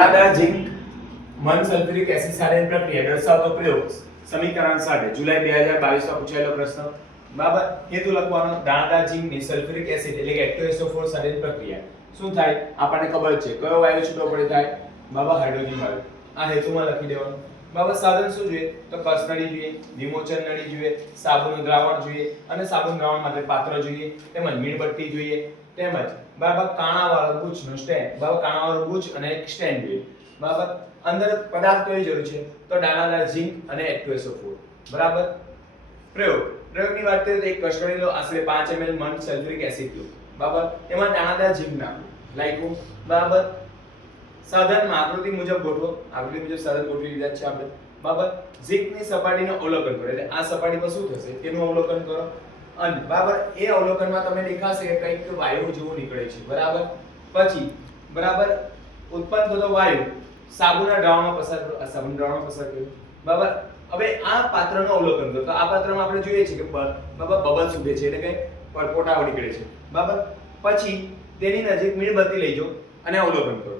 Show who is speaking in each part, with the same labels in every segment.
Speaker 1: દાદા ઝિંક, મન, sulphuric acid સાથે પ્રક્રિયા દર્શાવતો પ્રયોગ. સમીકરણ સાથે જુલાઈ બે હજાર બાવીસમાં પૂછાયેલો પ્રશ્ન. બરાબર હેતુ લખવાનો દાણા ઝિંકની સલ્ફ્યુરિક એસિડ એટલે કે H2SO4 સાથે પ્રક્રિયા. શું થાય? આપણને ખબર છે. કયો વાયુ છૂટો પડે થાય? બાબા, હાઇડ્રોજન વાયુ. આ હેતુમાં લખી દેવાનું. બાબા સાધન શું જોઈએ? તો કસ નળી જોઈએ, વિમોચન નળી જોઈએ, સાબુનું દ્રાવણ જોઈએ અને સાબુન દ્રાવણ માટે પાત્ર જોઈએ, તેમજ મીણબત્તી જોઈએ, તેમજ બરાબર કાણાવાળો ગુચ્છનો સ્ટેન્ડ, બરાબર કાણાવાળો ગુચ્છ અને એક સ્ટેન્ડ જોઈએ. બરાબર? અંદર પદાર્થ કઈ જરૂર છે? તો દાણાદાર ઝીંક અને H2SO4 બરાબર? પ્રયોગ. પ્રયોગની વાત કરીએ તો એક કસનળી લો આશરે પાંચ એમએલ મન સલ્ફ્યુરિક એસિડ લો. બરાબર? એમાં દાણાદાર ઝીંક નાખો. લાખ્યું બરાબર? સાધનમાં આકૃતિ મુજબ ગોઠવો. આકૃતિ મુજબ સાધન ગોઠવી લીધા છે આપણે. બરાબર ઝીકની સપાટીનું અવલોકન કરો. એટલે આ સપાટી પર શું થશે? તેનું અવલોકન કરો. અને બરાબર એ અવલોકનમાં તમને દેખાશે કે કંઈક વાયુ જેવું નીકળે છે. બરાબર? પછી, બરાબર, ઉત્પન્ન થતો વાયુ સાબુના દ્રાવણમાં પસાર કરો આ સાબુના દ્રાવણમાં પસાર કર્યો બરાબર હવે આ પાત્રનું અવલોકન કરો. તો આ પાત્રમાં આપણે જોઈએ છીએ કે બરાબર બબલ ઉઠે છે. એટલે કે પરપોટા નીકળે છે. બરાબર પછી તેની નજીક મીણબત્તી લઈ જાઓ અને અવલોકન કરો.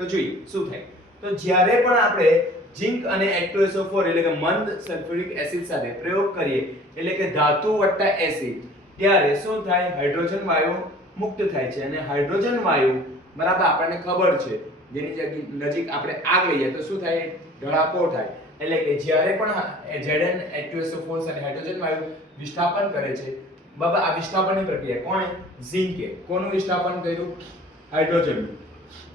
Speaker 1: તો જોઈએ, શું થાય? તો જ્યારે પણ આપણે ઝિંક અને H2SO4 એટલે કે મંદ સલ્ફ્યુરિક એસિડ સાથે પ્રયોગ કરીએ, એટલે કે ધાતુ વત્તા એસિડ, ત્યારે શું થાય? હાઇડ્રોજન વાયુ મુક્ત થાય છે. અને હાઇડ્રોજન વાયુ બરાબર આપણને ખબર છે, જેની નજીક આપણે આગ લઈએ, તો શું થાય? ધડાકો થાય. એટલે કે જ્યારે પણ Zn H2SO4 અને હાઇડ્રોજન વાયુ વિસ્થાપન કરે છે, બાબા, આ વિસ્થાપનની પ્રક્રિયા કોણે? ઝિંકે. કોનું વિસ્થાપન કર્યું? હાઇડ્રોજનનું.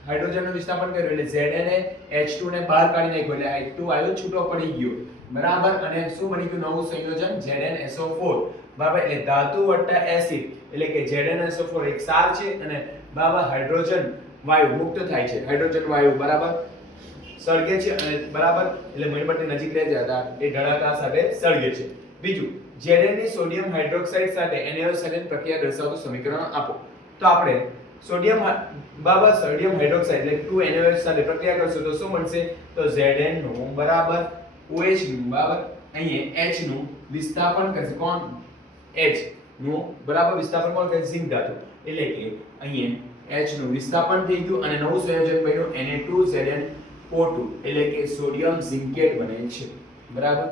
Speaker 1: હાઇડ્રોજનનું વિસ્થાપન કર્યું એટલે Zn એ H2 ને બહાર કાઢી નાખ્યો એટલે H2 વાયુ છૂટો પડી ગયો. બરાબર? અને શું બની ગયું? નવું સંયોજન ZnSO4 બરાબર? એટલે ધાતુ વત્તા એસિડ એટલે કે ZnSO4 એક ક્ષાર છે અને બરાબર હાઇડ્રોજન વાયુ મુક્ત થાય છે. હાઇડ્રોજન વાયુ, બરાબર? સળગે છે અને બરાબર? એટલે મીણબત્તી નજીક લઈ જતા એ ધડાકા સાથે સળગે છે. બીજું Zn સોડિયમ હાઇડ્રોક્સાઇડ સાથે સાથે પ્રક્રિયા દર્શાવતું સમીકરણ આપો. તો આપણે સોડિયમ બરાબર સોડિયમ હાઇડ્રોક્સાઇડ એટલે 2NaOH સાથે પ્રક્રિયા કરશું. તો શું મળશે? તો Zn નું બરાબર OH નું, બરાબર? અહીંયા H નું વિસ્થાપન કરશે. કોણ? H નું બરાબર વિસ્થાપન કોણ કરશે? ઝિંક ધાતુ. એટલે કે અહીંયા H નું વિસ્થાપન થઈ ગયું અને નવું સંયોજન બન્યું Na2Zn O2 એટલે કે સોડિયમ ઝિંકેટ બને છે. બરાબર?